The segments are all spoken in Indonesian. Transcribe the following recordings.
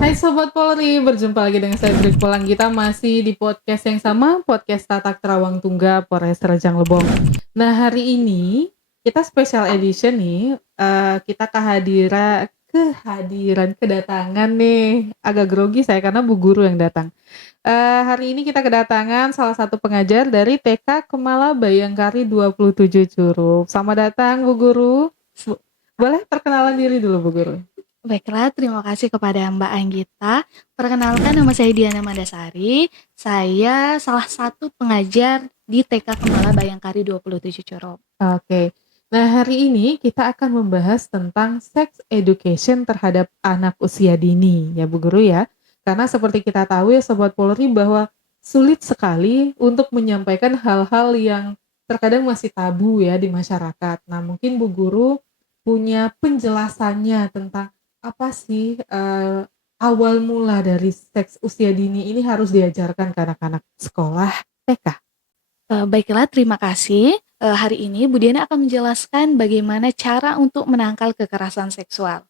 Hai Sobat Polri, berjumpa lagi dengan saya Brik Polang. Kita masih di podcast yang sama, podcast Tatak Terawang Tungga, Polres Rejang Lebong. Nah hari ini kita special edition nih, kita kedatangan nih, agak grogi saya karena Bu Guru yang datang. Hari ini kita kedatangan salah satu pengajar dari TK Kemala Bayangkari 27 Curup. Selamat datang Bu Guru. Boleh perkenalan diri dulu Bu Guru? Baiklah, terima kasih kepada Mbak Anggita. Perkenalkan, nama saya Diana Mandasari. Saya salah satu pengajar di TK Kemala Bayangkari 27 Curup. Oke. Nah, hari ini kita akan membahas tentang sex education terhadap anak usia dini, ya Bu Guru ya. Karena seperti kita tahu ya Sobat Polri bahwa sulit sekali untuk menyampaikan hal-hal yang terkadang masih tabu ya di masyarakat. Nah, mungkin Bu Guru punya penjelasannya tentang apa sih awal mula dari seks usia dini ini harus diajarkan ke anak-anak sekolah TK. Baiklah, terima kasih. Hari ini Bu Diana akan menjelaskan bagaimana cara untuk menangkal kekerasan seksual.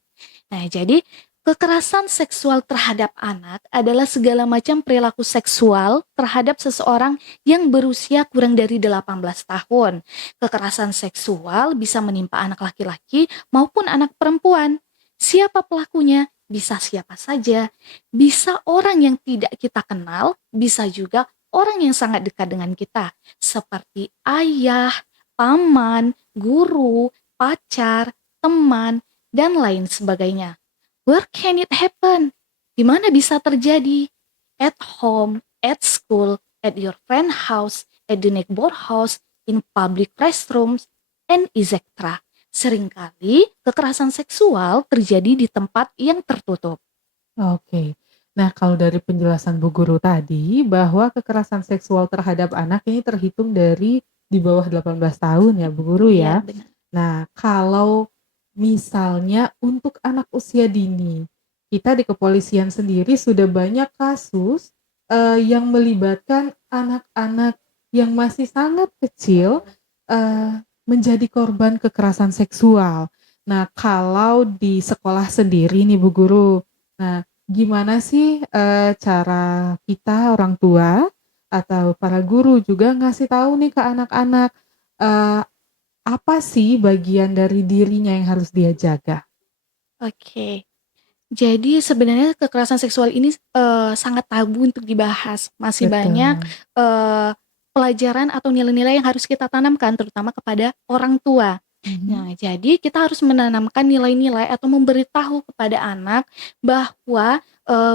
Nah, jadi kekerasan seksual terhadap anak adalah segala macam perilaku seksual terhadap seseorang yang berusia kurang dari 18 tahun. Kekerasan seksual bisa menimpa anak laki-laki maupun anak perempuan. Siapa pelakunya? Bisa siapa saja. Bisa orang yang tidak kita kenal, bisa juga orang yang sangat dekat dengan kita, seperti ayah, paman, guru, pacar, teman, dan lain sebagainya. Where can it happen? Di mana bisa terjadi? At home, at school, at your friend house, at the neighbor house, in public restrooms, and etc. Seringkali kekerasan seksual terjadi di tempat yang tertutup. Oke. Nah, kalau dari penjelasan Bu Guru tadi bahwa kekerasan seksual terhadap anak ini terhitung dari di bawah 18 tahun ya Bu Guru Iya, ya. benar. Nah, kalau misalnya untuk anak usia dini, kita di kepolisian sendiri sudah banyak kasus yang melibatkan anak-anak yang masih sangat kecil menjadi korban kekerasan seksual. Nah, kalau di sekolah sendiri nih Bu Guru, nah gimana sih cara kita orang tua atau para guru juga ngasih tahu nih ke anak-anak eh, apa sih bagian dari dirinya yang harus dia jaga? Oke. Jadi sebenarnya kekerasan seksual ini sangat tabu untuk dibahas. Masih banyak Betul. eh, pelajaran atau nilai-nilai yang harus kita tanamkan, terutama kepada orang tua. Mhm. Nah, jadi kita harus menanamkan nilai-nilai atau memberitahu kepada anak bahwa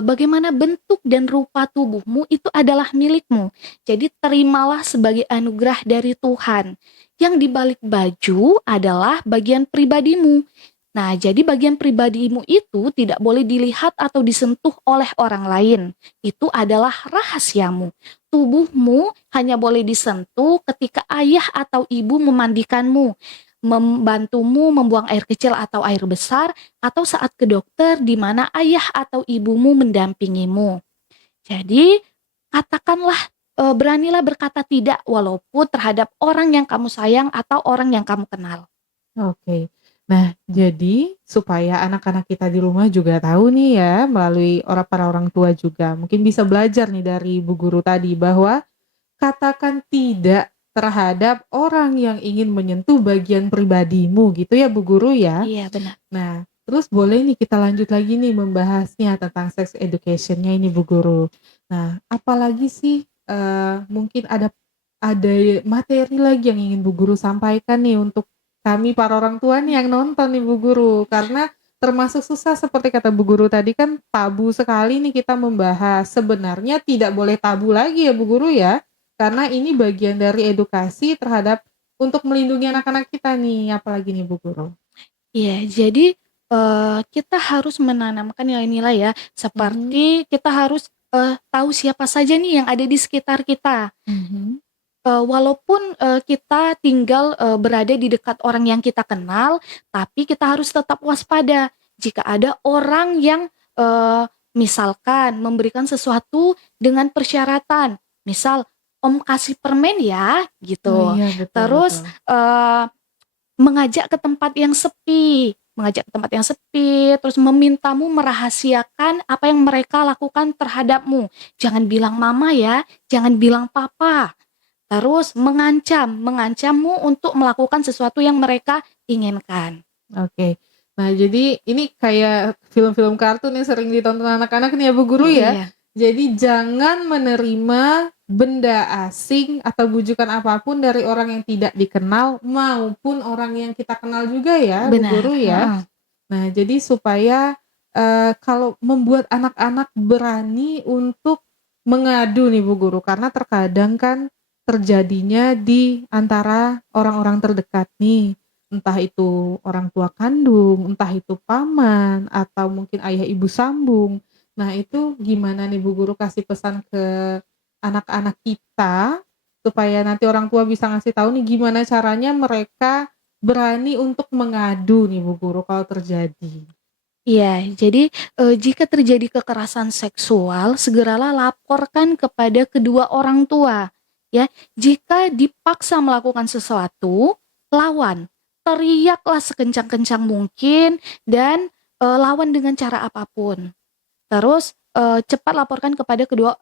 bagaimana bentuk dan rupa tubuhmu itu adalah milikmu. Jadi terimalah sebagai anugerah dari Tuhan. Yang di balik baju adalah bagian pribadimu. Nah, jadi bagian pribadimu itu tidak boleh dilihat atau disentuh oleh orang lain. Itu adalah rahasiamu. Tubuhmu hanya boleh disentuh ketika ayah atau ibu memandikanmu, membantumu membuang air kecil atau air besar, atau saat ke dokter di mana ayah atau ibumu mendampingimu. Jadi, katakanlah beranilah berkata tidak walaupun terhadap orang yang kamu sayang atau orang yang kamu kenal. Oke. Nah, jadi supaya anak-anak kita di rumah juga tahu nih ya, melalui para orang tua juga, mungkin bisa belajar nih dari Bu Guru tadi bahwa katakan tidak terhadap orang yang ingin menyentuh bagian pribadimu gitu ya Bu Guru ya. Iya, benar. Nah, terus boleh nih kita lanjut lagi nih membahasnya tentang sex education-nya ini Bu Guru. Nah, apalagi sih mungkin ada materi lagi yang ingin Bu Guru sampaikan nih untuk kami para orang tua nih yang nonton nih Bu Guru, karena termasuk susah seperti kata Bu Guru tadi kan tabu sekali nih kita membahas. Sebenarnya tidak boleh tabu lagi ya Bu Guru ya, karena ini bagian dari edukasi terhadap untuk melindungi anak-anak kita nih, apalagi nih Bu Guru? Iya, jadi kita harus menanamkan nilai-nilai ya, Mhm, seperti kita harus tahu siapa saja nih yang ada di sekitar kita. mhm. Walaupun kita tinggal berada di dekat orang yang kita kenal, tapi kita harus tetap waspada jika ada orang yang misalkan memberikan sesuatu dengan persyaratan, misal, "Om kasih permen ya," Oh gitu. iya, betul Terus betul. mengajak ke tempat yang sepi. mengajak ke tempat yang sepi, terus memintamu merahasiakan apa yang mereka lakukan terhadapmu. Jangan bilang mama ya, jangan bilang papa. Terus mengancammu untuk melakukan sesuatu yang mereka inginkan. Oke. Nah, jadi ini kayak film-film kartun yang sering ditonton anak-anak nih ya Bu Guru ya. Iya, Jadi jangan menerima benda asing atau bujukan apapun dari orang yang tidak dikenal maupun orang yang kita kenal juga ya Bu benar, Guru ya. heeh. Nah, jadi supaya kalau membuat anak-anak berani untuk mengadu nih Bu Guru, karena terkadang kan terjadinya di antara orang-orang terdekat nih, entah itu orang tua kandung, entah itu paman, atau mungkin ayah ibu sambung. Nah, itu gimana nih Bu Guru kasih pesan ke anak-anak kita, supaya nanti orang tua bisa ngasih tahu nih gimana caranya mereka berani untuk mengadu nih Bu Guru kalau terjadi. Iya, jadi, jika terjadi kekerasan seksual, segeralah laporkan kepada kedua orang tua, ya. Jika dipaksa melakukan sesuatu, lawan. Teriaklah sekencang-kencang mungkin dan, lawan dengan cara apapun. Terus, cepat laporkan kepada kedua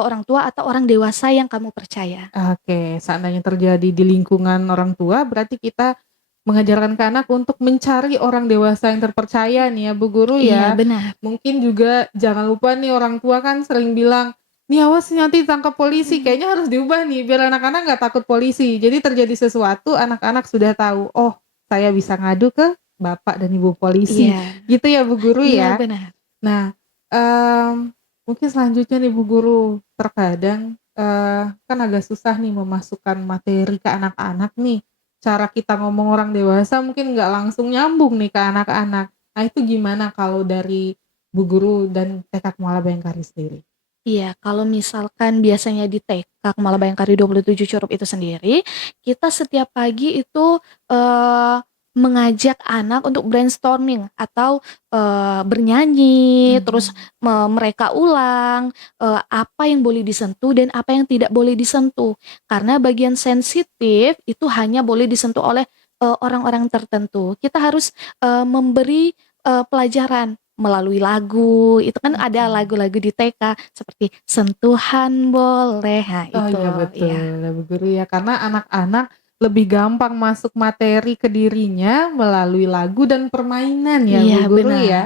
orang tua atau orang dewasa yang kamu percaya. Oke, seandainya terjadi di lingkungan orang tua, berarti kita mengajarkan ke anak untuk mencari orang dewasa yang terpercaya nih ya Bu Guru Iya, ya. benar. Mungkin juga jangan lupa nih orang tua kan sering bilang, "Nih awas nih nanti ditangkap polisi." Mhm. Kayaknya harus diubah nih biar anak-anak nggak takut polisi. Jadi terjadi sesuatu anak-anak sudah tahu, "Oh, saya bisa ngadu ke bapak dan ibu polisi." Iya, Gitu ya Bu Guru iya ya. benar. Nah, mungkin selanjutnya nih Bu Guru, terkadang, kan agak susah nih memasukkan materi ke anak-anak nih. Cara kita ngomong orang dewasa mungkin nggak langsung nyambung nih ke anak-anak. Nah itu gimana kalau dari Bu Guru dan TK Kumala Bayangkari sendiri? Iya, kalau misalkan biasanya di TK Kumala Bayangkari 27 Curup itu sendiri, kita setiap pagi itu, eee, mengajak anak untuk brainstorming atau, bernyanyi, terus Mmm. mereka ulang, apa yang boleh disentuh dan apa yang tidak boleh disentuh. Karena bagian sensitif itu hanya boleh disentuh oleh, orang-orang tertentu. Kita harus, memberi, pelajaran melalui lagu, itu kan ada Oke. lagu-lagu di TK seperti "Sentuhan Boleh", nah Oh itu, iya iya. betul, Bu Guru ya, karena anak-anak lebih gampang masuk materi ke dirinya melalui lagu dan permainan ya Iya Bu Guru benar, ya.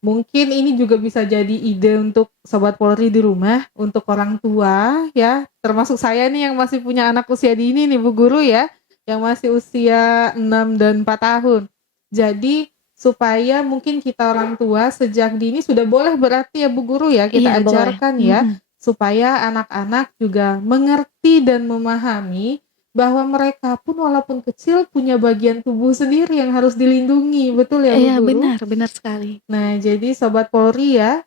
Mungkin ini juga bisa jadi ide untuk Sobat Polri di rumah, untuk orang tua ya, termasuk saya nih yang masih punya anak usia dini nih Bu Guru ya, yang masih usia 6 dan 4 tahun. Jadi supaya mungkin kita orang tua sejak dini sudah boleh berarti ya Bu Guru ya, iya kita boleh, ajarkan ya, mhm, supaya anak-anak juga mengerti dan memahami bahwa mereka pun walaupun kecil punya bagian tubuh sendiri yang harus dilindungi, betul ya Bu iya Guru? benar benar sekali. Nah, jadi Sobat Polri ya,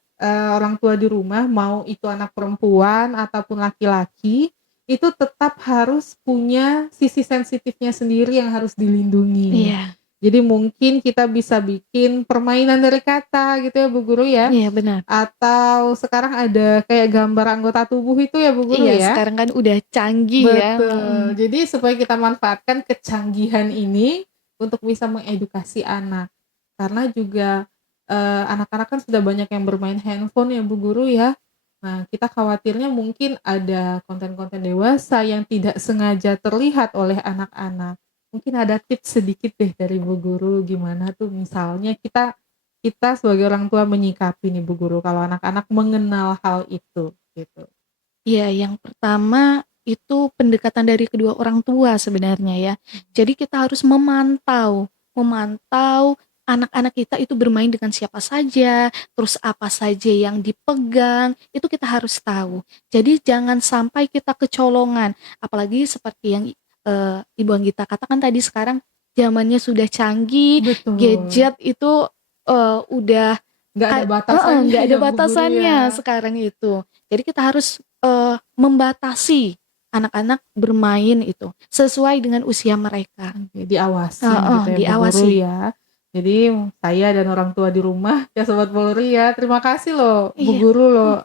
orang tua di rumah mau itu anak perempuan ataupun laki-laki, itu tetap harus punya sisi sensitifnya sendiri yang harus dilindungi. Iya Jadi mungkin kita bisa bikin permainan dari kata gitu ya Bu Guru ya, iya benar. atau sekarang ada kayak gambar anggota tubuh itu ya Bu Guru Iya ya? sekarang kan udah canggih ya, Betul, mhm. jadi supaya kita manfaatkan kecanggihan ini untuk bisa mengedukasi anak. Karena juga, anak-anak kan sudah banyak yang bermain handphone ya Bu Guru ya. Nah kita khawatirnya mungkin ada konten-konten dewasa yang tidak sengaja terlihat oleh anak-anak. Mungkin ada tips sedikit deh dari Bu Guru gimana tuh misalnya kita kita sebagai orang tua menyikapi nih Bu Guru kalau anak-anak mengenal hal itu, gitu. Iya, yang pertama itu pendekatan dari kedua orang tua sebenarnya ya. Jadi kita harus memantau, memantau anak-anak kita itu bermain dengan siapa saja, terus apa saja yang dipegang, itu kita harus tahu. Jadi jangan sampai kita kecolongan, apalagi seperti yang Ibu Anggita katakan tadi sekarang zamannya sudah canggih, Betul. gadget itu, udah Nggak ada heeh, batasannya nggak ada ya Bu Guru batasannya ya. sekarang itu. Jadi kita harus, membatasi anak-anak bermain itu, sesuai dengan usia mereka. Oke, diawasi Heeh, gitu ya Bu Guru diawasi. ya. Jadi saya dan orang tua di rumah ya Sobat Polri ya, terima kasih loh Bu Iya, Guru mhm, loh,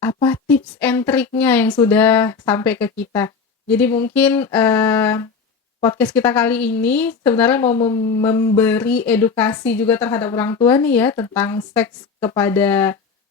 apa tips and triknya yang sudah sampai ke kita. Jadi mungkin, podcast kita kali ini sebenarnya mau memberi edukasi juga terhadap orang tua nih ya tentang seks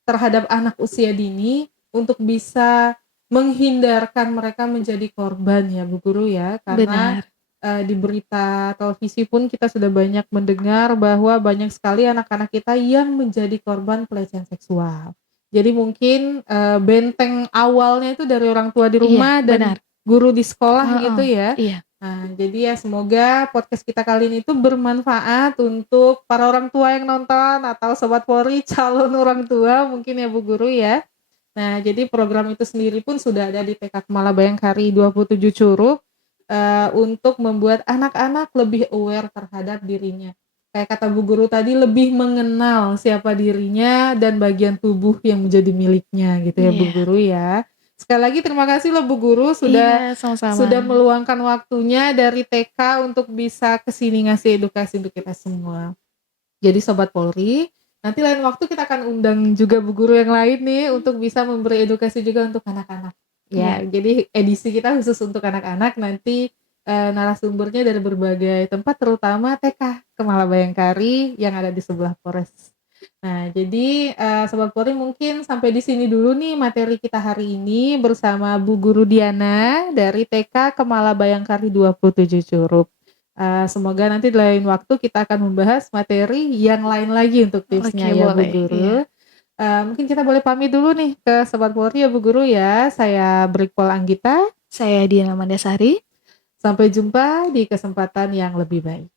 terhadap anak usia dini untuk bisa menghindarkan mereka menjadi korban ya Bu Guru ya. Karena Benar. di berita televisi pun kita sudah banyak mendengar bahwa banyak sekali anak-anak kita yang menjadi korban pelecehan seksual. Jadi mungkin benteng awalnya itu dari orang tua di Iya, rumah dan benar. guru di sekolah Heeh, gitu ya. iya. Nah, jadi ya semoga podcast kita kali ini tuh bermanfaat untuk para orang tua yang nonton atau Sobat Polri calon orang tua mungkin ya Bu Guru ya. Nah, jadi program itu sendiri pun sudah ada di TK Kemala Bayangkari 27 Curug untuk membuat anak-anak lebih aware terhadap dirinya. Kayak kata Bu Guru tadi, lebih mengenal siapa dirinya dan bagian tubuh yang menjadi miliknya gitu ya Bu Iya. Guru ya. Sekali lagi terima kasih loh Bu Guru Iya, sama-sama. sudah meluangkan waktunya dari TK untuk bisa kesini ngasih edukasi untuk kita semua. Jadi Sobat Polri, nanti lain waktu kita akan undang juga Bu Guru yang lain nih untuk bisa memberi edukasi juga untuk anak-anak. Ya, Iya. jadi edisi kita khusus untuk anak-anak nanti narasumbernya dari berbagai tempat terutama TK Kemala Bayangkari yang ada di sebelah Polres. Nah, jadi Sobat Polri mungkin sampai di sini dulu nih materi kita hari ini bersama Bu Guru Diana dari TK Kemala Bayangkari 27 Curug. Semoga nanti di lain waktu kita akan membahas materi yang lain lagi untuk tipsnya Oke, ya Bu boleh. Guru. Iya. Mungkin kita boleh pamit dulu nih ke Sobat Polri ya Bu Guru ya. Saya Brikpol Anggita. Saya Diana Mandasari. Sampai jumpa di kesempatan yang lebih baik.